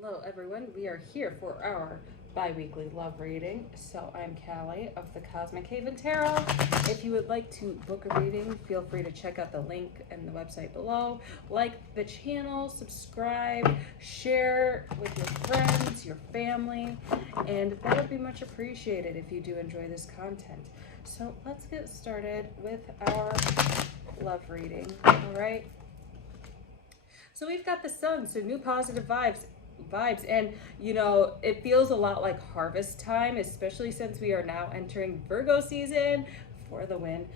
Hello, everyone. We are here for our bi-weekly love reading. So I'm Callie of the Cosmic Haven Tarot. If you would like to book a reading, feel free to check out the link in the website below. Like the channel, subscribe, share with your friends, your family, and that would be much appreciated if you do enjoy this content. So let's get started with our love reading. All right. So we've got the sun, so new positive vibes, and it feels a lot like harvest time, especially since we are now entering Virgo season for the win.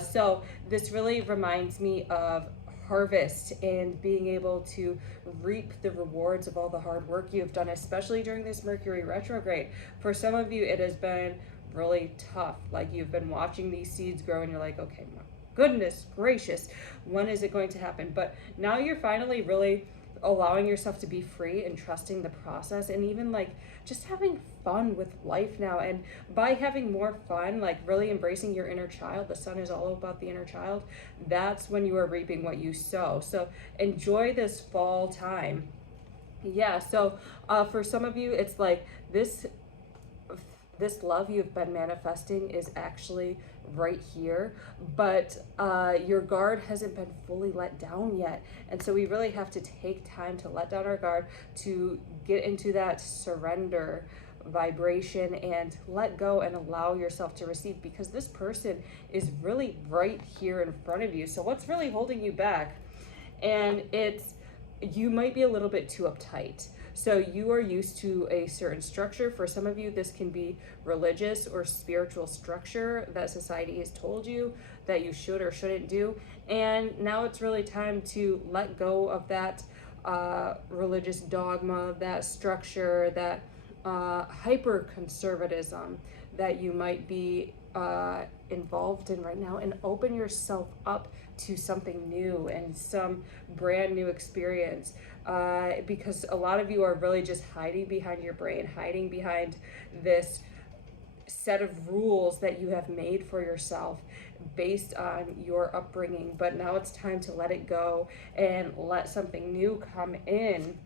So this really reminds me of harvest and being able to reap the rewards of all the hard work you've done, especially during this Mercury retrograde. For some of you, it has been really tough. Like, you've been watching these seeds grow and you're like, okay, goodness gracious, when is it going to happen? But now you're finally really allowing yourself to be free and trusting the process, and even like just having fun with life now. And by having more fun, like really embracing your inner child, the sun is all about the inner child, that's when you are reaping what you sow. So enjoy this fall time. Yeah, so for some of you, it's like this love you've been manifesting is actually right here, but your guard hasn't been fully let down yet. And so we really have to take time to let down our guard, to get into that surrender vibration and let go and allow yourself to receive, because this person is really right here in front of you. So what's really holding you back? And it's, you might be a little bit too uptight. So you are used to a certain structure. For some of you, this can be religious or spiritual structure that society has told you that you should or shouldn't do. And now it's really time to let go of that religious dogma, that structure, that hyper conservatism that you might be involved in right now, and open yourself up to something new and some brand new experience, because a lot of you are really just hiding behind your brain, hiding behind this set of rules that you have made for yourself based on your upbringing. But now it's time to let it go and let something new come in,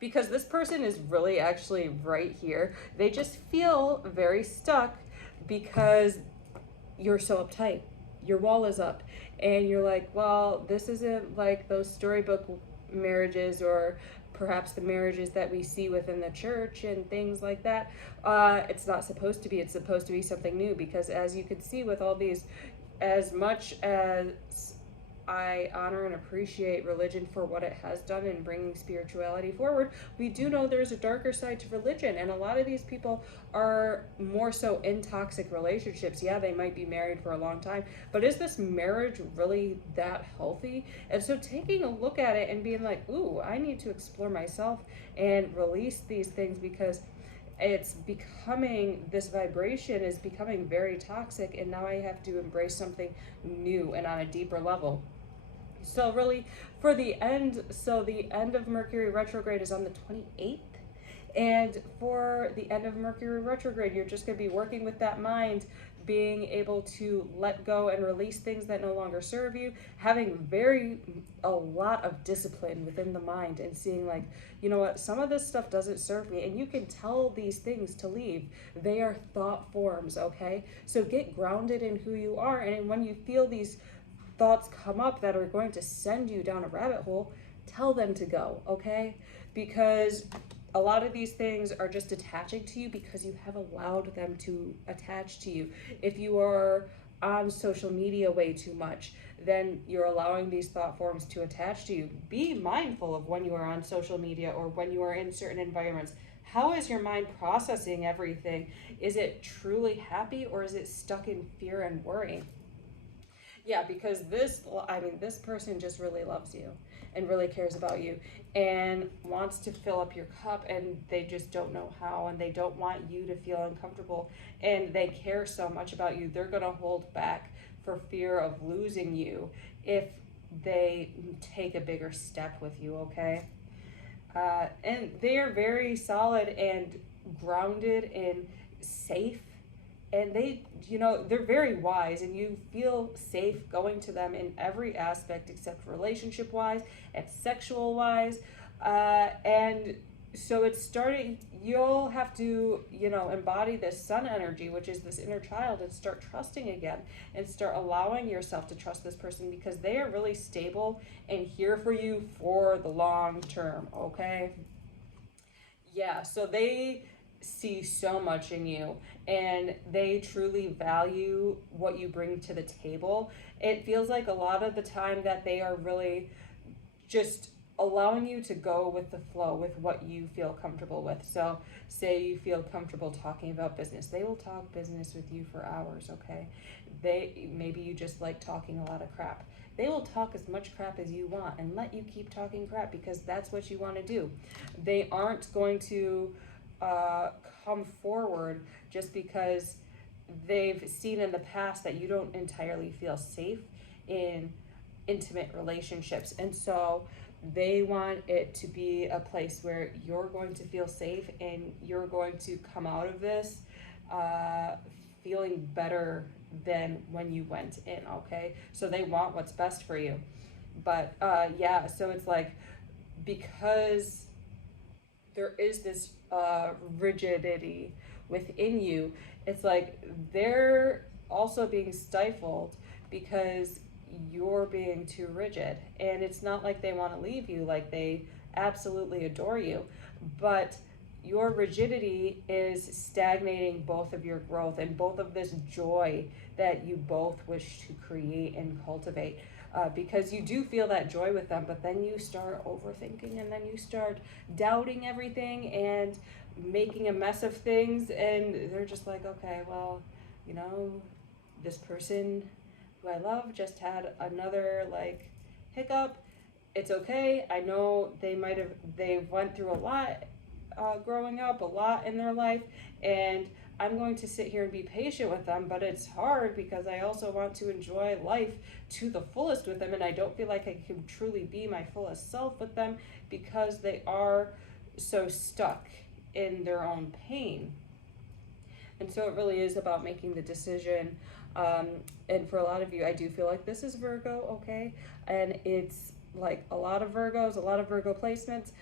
because this person is really actually right here. They just feel very stuck because you're so uptight. Your wall is up, and you're like, well, this isn't like those storybook marriages, or perhaps the marriages that we see within the church and things like that. It's not supposed to be. It's supposed to be something new, because as you can see with all these, as much as I honor and appreciate religion for what it has done in bringing spirituality forward, we do know there's a darker side to religion, and a lot of these people are more so in toxic relationships. Yeah, they might be married for a long time, but is this marriage really that healthy? And so taking a look at it and being like, ooh, I need to explore myself and release these things, because it's becoming, this vibration is becoming very toxic, and now I have to embrace something new and on a deeper level. So really, the end of Mercury retrograde is on the 28th. And for the end of Mercury retrograde, you're just going to be working with that mind, being able to let go and release things that no longer serve you, having a lot of discipline within the mind, and seeing like, you know what, some of this stuff doesn't serve me, and you can tell these things to leave. They are thought forms, okay? So get grounded in who you are, and when you feel these thoughts come up that are going to send you down a rabbit hole, tell them to go, okay? Because a lot of these things are just attaching to you because you have allowed them to attach to you. If you are on social media way too much, then you're allowing these thought forms to attach to you. Be mindful of when you are on social media or when you are in certain environments. How is your mind processing everything? Is it truly happy, or is it stuck in fear and worry? Yeah, because this person just really loves you and really cares about you and wants to fill up your cup, and they just don't know how, and they don't want you to feel uncomfortable, and they care so much about you. They're going to hold back for fear of losing you if they take a bigger step with you, okay? And they are very solid and grounded and safe, and they're very wise, and you feel safe going to them in every aspect except relationship wise and sexual wise. And so it's starting, you'll have to, embody this sun energy, which is this inner child, and start trusting again, and start allowing yourself to trust this person, because they are really stable and here for you for the long term, okay? Yeah, so they see so much in you, and they truly value what you bring to the table. It feels like a lot of the time that they are really just allowing you to go with the flow with what you feel comfortable with. So, say you feel comfortable talking about business, they will talk business with you for hours, okay? Maybe you just like talking a lot of crap. They will talk as much crap as you want and let you keep talking crap because that's what you want to do. They aren't going to come forward just because they've seen in the past that you don't entirely feel safe in intimate relationships. And so they want it to be a place where you're going to feel safe and you're going to come out of this feeling better than when you went in, okay? So they want what's best for you. But yeah, so it's like, because there is this rigidity within you, it's like they're also being stifled because you're being too rigid. And it's not like they want to leave you, like they absolutely adore you, but your rigidity is stagnating both of your growth and both of this joy that you both wish to create and cultivate. Because you do feel that joy with them, but then you start overthinking and then you start doubting everything and making a mess of things, and they're just like, okay, well, you know, this person who I love just had another like hiccup. It's okay. I know they went through a lot growing up, a lot in their life, and I'm going to sit here and be patient with them, but it's hard because I also want to enjoy life to the fullest with them, and I don't feel like I can truly be my fullest self with them because they are so stuck in their own pain. And so it really is about making the decision. And for a lot of you, I do feel like this is Virgo, okay? And it's like a lot of Virgos, a lot of Virgo placements,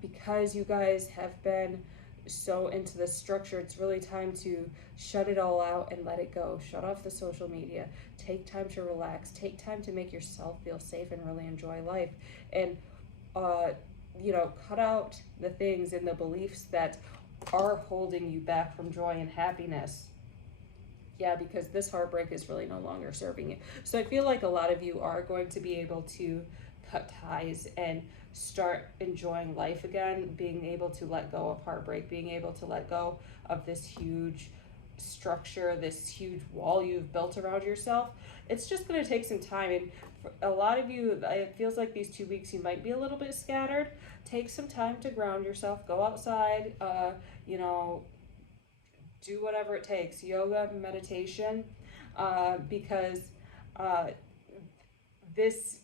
because you guys have been so into this structure. It's really time to shut it all out and let it go. Shut off the social media. Take time to relax. Take time to make yourself feel safe and really enjoy life. And, cut out the things and the beliefs that are holding you back from joy and happiness. Yeah, because this heartbreak is really no longer serving you. So I feel like a lot of you are going to be able to cut ties and start enjoying life again, being able to let go of heartbreak, being able to let go of this huge structure, this huge wall you've built around yourself. It's just going to take some time. And for a lot of you, it feels like these 2 weeks you might be a little bit scattered. Take some time to ground yourself, go outside, do whatever it takes, yoga, meditation, because this,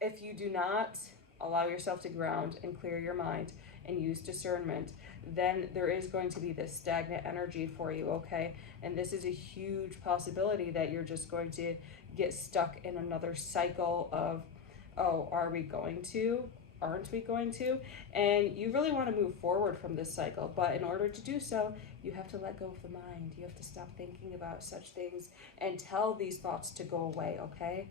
if you do not allow yourself to ground and clear your mind and use discernment, then there is going to be this stagnant energy for you, okay? And this is a huge possibility that you're just going to get stuck in another cycle of, oh, are we going to? Aren't we going to? And you really want to move forward from this cycle, but in order to do so, you have to let go of the mind. You have to stop thinking about such things and tell these thoughts to go away, okay?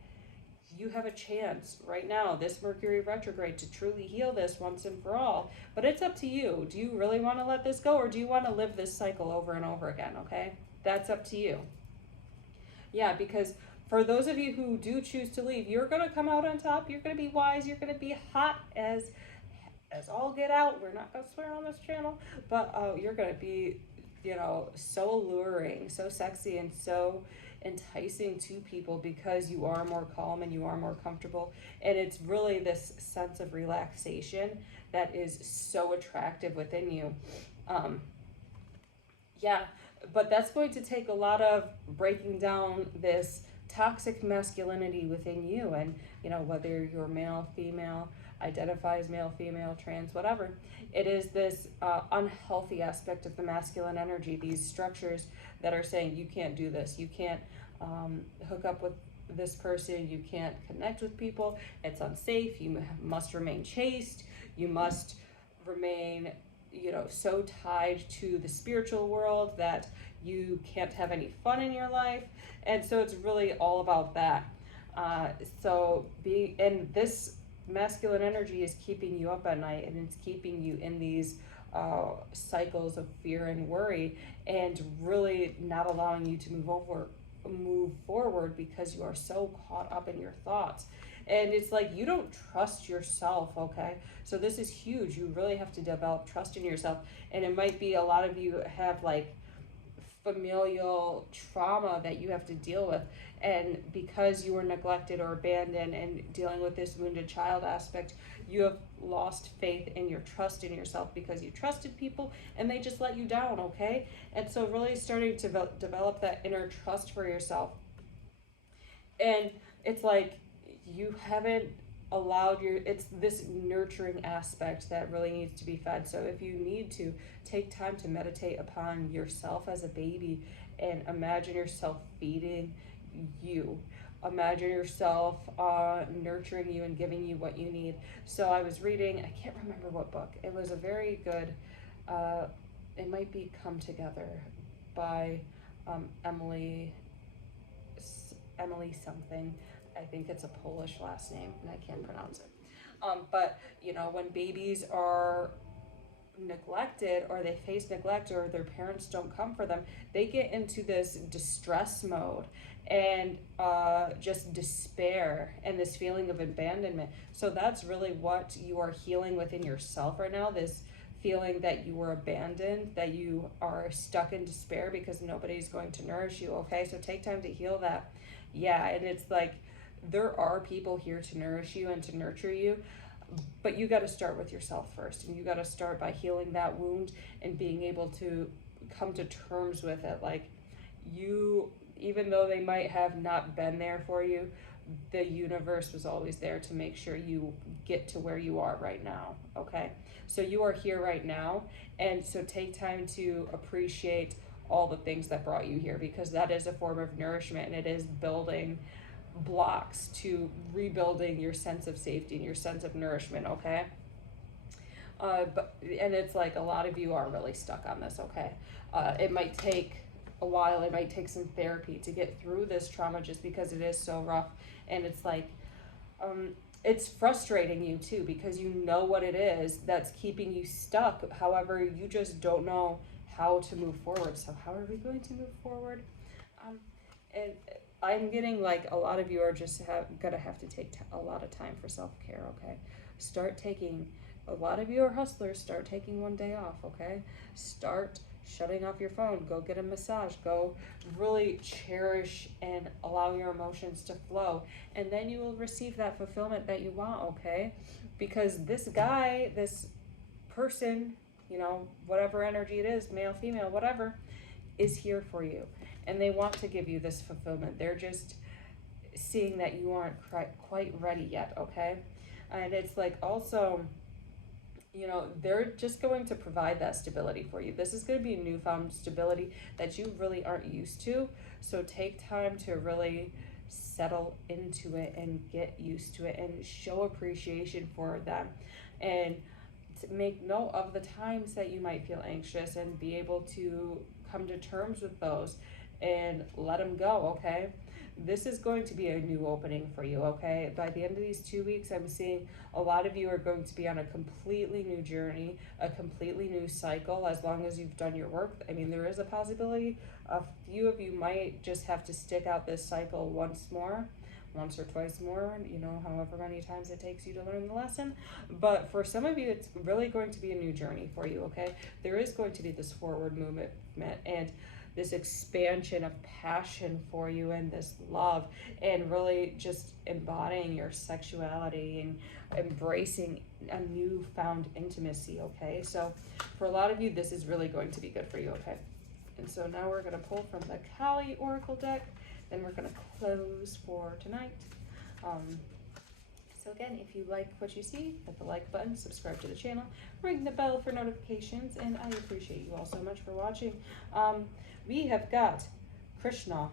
You have a chance right now, this Mercury retrograde, to truly heal this once and for all. But it's up to you. Do you really want to let this go, or do you want to live this cycle over and over again, okay? That's up to you. Yeah, because for those of you who do choose to leave, you're going to come out on top. You're going to be wise. You're going to be hot as all get out. We're not going to swear on this channel, but you're going to be, so alluring, so sexy, and so enticing to people because you are more calm and you are more comfortable. And it's really this sense of relaxation that is so attractive within you. Yeah, but that's going to take a lot of breaking down this toxic masculinity within you, and whether you're male, female, identifies male, female, trans, whatever, it is this unhealthy aspect of the masculine energy, these structures that are saying you can't do this, you can't hook up with this person, you can't connect with people, it's unsafe, you must remain chaste, you must remain, you know, so tied to the spiritual world that you can't have any fun in your life. And so it's really all about that. And this masculine energy is keeping you up at night, and it's keeping you in these cycles of fear and worry, and really not allowing you to move forward because you are so caught up in your thoughts. And it's like you don't trust yourself, okay? So this is huge. You really have to develop trust in yourself. And it might be a lot of you have like familial trauma that you have to deal with, and because you were neglected or abandoned and dealing with this wounded child aspect, you have lost faith in your trust in yourself because you trusted people and they just let you down, okay? And so really starting to develop that inner trust for yourself. And it's like you haven't allowed it's this nurturing aspect that really needs to be fed. So if you need to, take time to meditate upon yourself as a baby and imagine yourself feeding you. Imagine yourself nurturing you and giving you what you need. So I was reading, I can't remember what book, it was a very good, it might be Come Together by Emily something. I think it's a Polish last name and I can't pronounce it. But you know, when babies are neglected or they face neglect or their parents don't come for them, they get into this distress mode and just despair and this feeling of abandonment. So that's really what you are healing within yourself right now, this feeling that you were abandoned, that you are stuck in despair because nobody's going to nourish you, okay? So take time to heal that. Yeah, and it's like there are people here to nourish you and to nurture you, but you got to start with yourself first, and you got to start by healing that wound and being able to come to terms with it. Like you, even though they might have not been there for you, the universe was always there to make sure you get to where you are right now, okay? So you are here right now, and so take time to appreciate all the things that brought you here, because that is a form of nourishment, and it is building blocks to rebuilding your sense of safety and your sense of nourishment, okay? And it's like a lot of you are really stuck on this, okay? It might take a while, it might take some therapy to get through this trauma just because it is so rough. And it's like, it's frustrating you too, because you know what it is that's keeping you stuck. However, you just don't know how to move forward. So how are we going to move forward? And I'm getting like a lot of you are just gonna have to take a lot of time for self-care, okay? Start taking, a lot of you are hustlers, start taking one day off, okay? Start shutting off your phone, go get a massage, go really cherish and allow your emotions to flow, and then you will receive that fulfillment that you want, okay? Because this guy, this person, you know, whatever energy it is, male, female, whatever, is here for you. And they want to give you this fulfillment. They're just seeing that you aren't quite ready yet, okay? And it's like also, you know, they're just going to provide that stability for you. This is going to be a newfound stability that you really aren't used to. So take time to really settle into it and get used to it and show appreciation for them. And to make note of the times that you might feel anxious and be able to come to terms with those and let them go, okay? This is going to be a new opening for you, okay? By the end of these 2 weeks, I'm seeing a lot of you are going to be on a completely new journey, a completely new cycle, as long as you've done your work. I mean, there is a possibility a few of you might just have to stick out this cycle once or twice more, you know, however many times it takes you to learn the lesson. But for some of you, it's really going to be a new journey for you, okay? There is going to be this forward movement and this expansion of passion for you and this love, and really just embodying your sexuality and embracing a newfound intimacy, okay? So for a lot of you, this is really going to be good for you, okay? And so now we're going to pull from the Kali Oracle deck, then we're going to close for tonight. So again, if you like what you see, hit the like button, subscribe to the channel, ring the bell for notifications, and I appreciate you all so much for watching. We have got Krishna,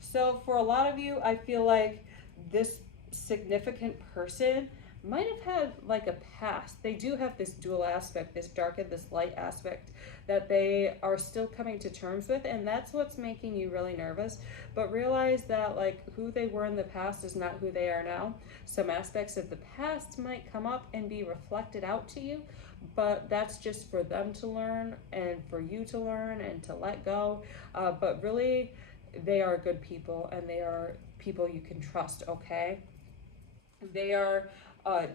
So for a lot of you, I feel like this significant person might have had like a past. They do have this dual aspect, this dark and this light aspect that they are still coming to terms with, and that's what's making you really nervous. But realize that like who they were in the past is not who they are now. Some aspects of the past might come up and be reflected out to you, but that's just for them to learn and for you to learn and to let go. But really, they are good people and they are people you can trust, okay? They are uh,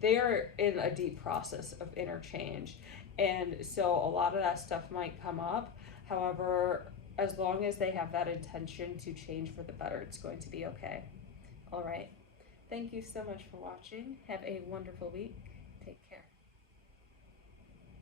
they are in a deep process of interchange, and so a lot of that stuff might come up. However, as long as they have that intention to change for the better, it's going to be okay. All right. Thank you so much for watching. Have a wonderful week. Take care.